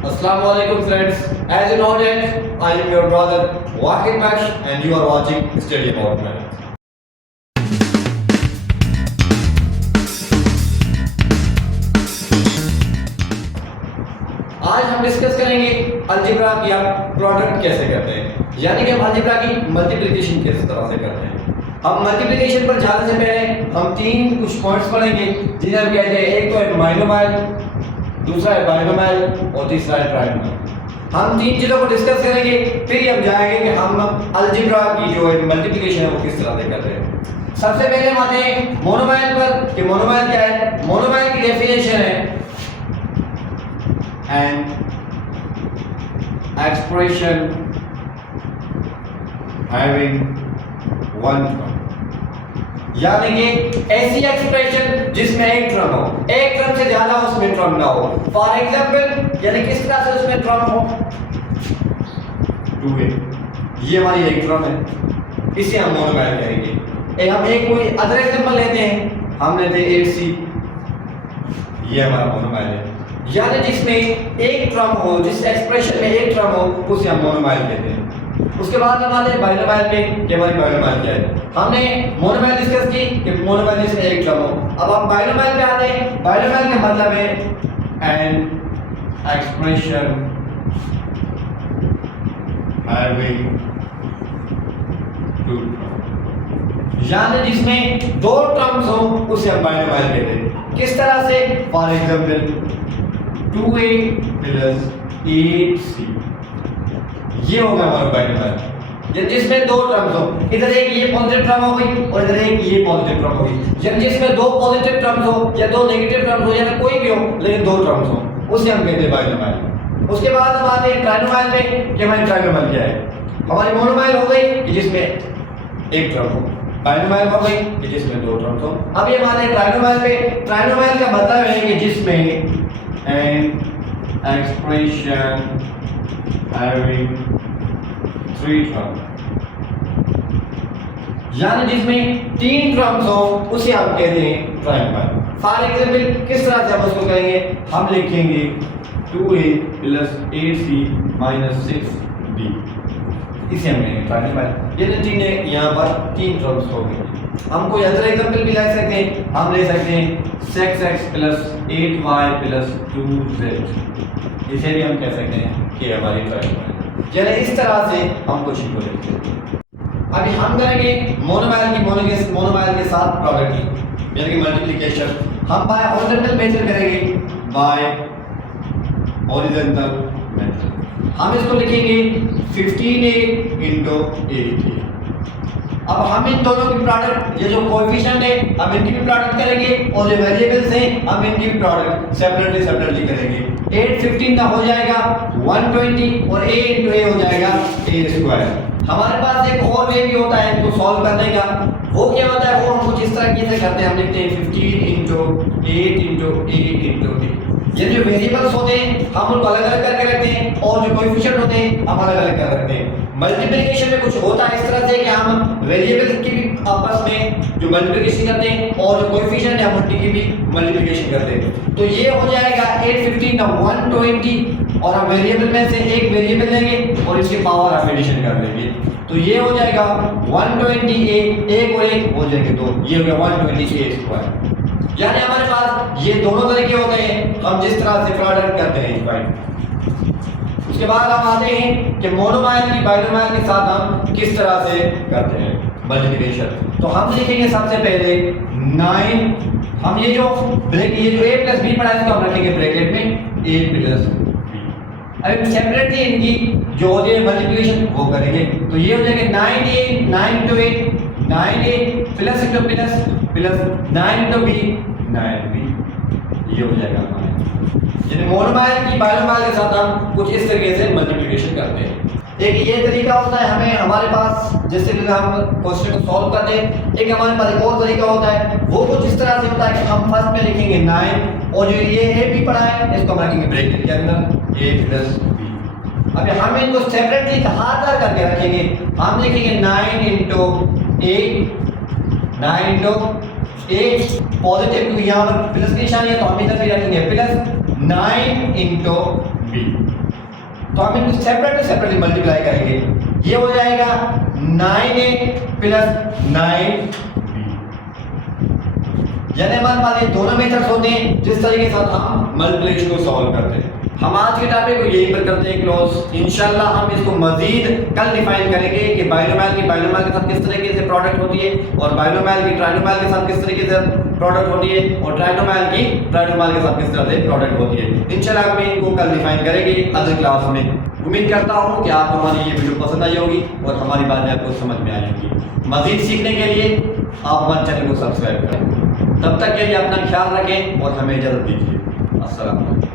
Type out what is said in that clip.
Assalamualaikum friends. As you know that I am your brother Wahid Baksh and you are watching Study About Math. आज हम discuss करेंगे algebra की आप product कैसे करते हैं, यानी कि हम अलजेब्रा की मल्टीप्लिकेशन किस तरह से करते हैं। हम मल्टीप्लिकेशन पर जाने से पहले हम तीन कुछ पॉइंट्स पढ़ेंगे जिन्हें हम कहते हैं, एक तो है बाइनोमियल, दूसरा है बाइनोमियल और तीसरा है ट्राइनोमियल। हम तीन चीज़ों को डिस्कस करेंगे, फिर हम जाएंगे कि हम अलजेब्रा की जो मल्टीप्लिकेशन है वो किस तरह से करते हैं। सबसे पहले हम आते हैं मोनोमियल पर कि मोनोमियल क्या है। मोनोमियल की डेफिनेशन है an expression having one term, यानी कि ऐसी एक्सप्रेशन जिसमें एक टर्म हो, एक टर्म से ज्यादा उसमें टर्म ना हो। फॉर एग्जांपल यानी किस तरह से उसमें टर्म हो, 2a ये हमारी एक टर्म है, इसे हम मोनोमियल कहेंगे। हम एक कोई अदर एग्जांपल लेते हैं, हम लेते हैं 8c, ये हमारा मोनोमियल है, यानी जिसमें एक टर्म हो, जिस एक्सप्रेशन में एक टर्म हो उसे हम मोनोमियल कहते हैं। उसके बाद हम आते हैं बाइनोमियल पे कि हमारी बाइनोमियल क्या है। हमने मोनोमियल डिस्कस की कि मोनोमियल जिसमें एक टर्म हो। अब हम बाइनोमियल पे आते हैं। बाइनोमियल का मतलब है an expression having two term, यानी जिसमें दो टर्म्स हो उसे हम बाइनोमियल कहते हैं। किस तरह से, for example 2a plus 8c, ये होगा हमारा बाइनोमियल जिसमें दो टर्म्स हो, इधर एक ये पॉजिटिव टर्म हो गई और इधर एक ये पॉजिटिव टर्म हो गई। जब जिसमें दो पॉजिटिव टर्म्स हो या दो नेगेटिव टर्म्स हो या कोई भी हो लेकिन दो टर्म्स हो उसे हम कहते हैं बाइनोमियल। उसके बाद हम आते हैं ट्राइनोमियल पे कि हमारी ट्राइनोमियल क्या है। हमारी मोनोमियल हो गई कि जिसमें एक टर्म हो, बाइनोमियल हो गई कि जिसमें दो टर्म्स हो। अब ये हमारे ट्राइनोमियल पे, ट्राइनोमियल का मतलब है कि जिसमें an expression having three terms, यानी जिसमें तीन टर्म्स हो उसे हम कहते हैं ट्राइनोमियल। फॉर एग्जांपल किस तरह से हम उसको कहेंगे, हम लिखेंगे 2a plus 8c minus 6b, इसे हम कहेंगे ट्राइनोमियल। ये तीन यहाँ पर तीन टर्म्स हो गए। हम कोई अदर एग्जांपल भी ले सकते हैं, हम ले सकते हैं 6x plus 8y plus 2z, इसे भी हम कह सकते हैं कि हमारी ट्राइनोमियल। यानी इस तरह से हम कुछ को लिखते हैं। अभी हम करेंगे मोनोमियल की मोनोमियल के साथ प्रोडक्ट की, यानी कि मल्टीप्लिकेशन। हम बाय हॉरिजॉन्टल मेथड करेंगे, बाय हॉरिजॉन्टल मेथड। हम इसको लिखेंगे 15a इंटू 8a। अब हम इन दोनों की प्रोडक्ट, ये जो कोएफिशिएंट है हम इनकी भी प्रोडक्ट करेंगे और जो वेरिएबल्स हैं हम इनकी भी प्रोडक्ट सेपरेटली करेंगे। 8 15 का हो जाएगा 120 और a इंटू a हो जाएगा a स्क्वायर। हमारे पास एक और वे भी होता है इनको सॉल्व करने का, वो क्या होता है, वो हम कुछ इस तरह से करते हैं। हम लिखते हैं 15 into 8 into a into a। ये जो वेरिएबल्स होते हैं हम उनको अलग अलग करके रखते हैं और जो कोएफिशिएंट होते हैं हम अलग अलग कर रखते हैं। मल्टीप्लिकेशन में कुछ होता है इस तरह से कि हम वेरिएबल्स की भी आपस में जो मल्टीप्लिकेशन करते हैं और जो कोएफिशिएंट है हम उनकी भी मल्टीप्लिकेशन करते हैं। तो ये हो जाएगा 8 15 का 120 और हम वेरिएबल में से एक वेरिएबल लेंगे और इसके पावर हम एडिशन कर लेंगे। तो ये हो जाएगा 120a, एक और एक हो जाएंगे दो, ये हो गया 120a स्क्वायर। यानी हमारे पास ये दोनों तरीके होते हैं हम जिस तरह से प्रोडक्ट करते हैं फाइंड। उसके बाद हम आते हैं कि मोनोमियल की बाइनोमियल के साथ हम किस तरह से करते हैं मल्टीप्लिकेशन। तो हम लिखेंगे सबसे पहले 9, हम ये जो a प्लस बी पढ़ा है इसको हम रखेंगे ब्रैकेट में a प्लस बी। अब सेपरेटली इनकी जो होती है मल्टीप्लिकेशन वो करेंगे। तो ये हो जाएगा 9a 9 into a 9a plus into plus plus 9 into b 9b, ये हो जाएगा हमारे। यानी मोनोमियल की बाइनोमियल के साथ हम कुछ इस तरीके से मल्टीप्लिकेशन करते हैं। एक ये तरीका होता है हमें हमारे पास, जैसे कि हम क्वेश्चन को सॉल्व करते हैं। एक हमारे पास एक और तरीका होता है, वो कुछ इस तरह से होता है कि हम फर्स्ट में लिखेंगे 9 और जो ये a भी पढ़ा है इसको हम रखेंगे ब्रैकेट के अंदर a प्लस b। अब हम इनको सेपरेटली हाथ करके रखेंगे। हम लिखेंगे 9 into a 9 into a positive, क्योंकि यहाँ पर प्लस की निशानी है तो हम इधर भी रखेंगे प्लस 9 इंटू बी। तो हम इनको सेपरेटली मल्टीप्लाई करेंगे, ये हो जाएगा 9a प्लस 9b। यानी हमारे पास ये दोनों मेथड्स होते हैं जिस तरीके से हम मल्टीप्लिकेशन को सॉल्व करते हैं। हम आज के टॉपिक को यहीं पर करते हैं क्लोज। इंशाल्लाह हम इसको मजीद कल डिफाइन करेंगे कि बाइनोमियल के साथ किस तरीके से प्रोडक्ट होती है और बाइनोमियल की ट्राइनोमियल के साथ किस तरीके से प्रोडक्ट होती है और ट्राइनोमियल की ट्राइनोमियल के साथ किस तरह से प्रोडक्ट होती है। इंशाल्लाह हम इनको कल डिफाइन करेंगे अगली क्लास में। उम्मीद करता हूँ कि आपको हमारी ये वीडियो पसंद आई होगी और हमारी बातें आपको समझ में आई होगी। मजीद सीखने के लिए आप हमारे चैनल को सब्सक्राइब करें। तब तक के लिए अपना ख्याल रखें और हमें इजाज़त दीजिए। अस्सलाम वालेकुम।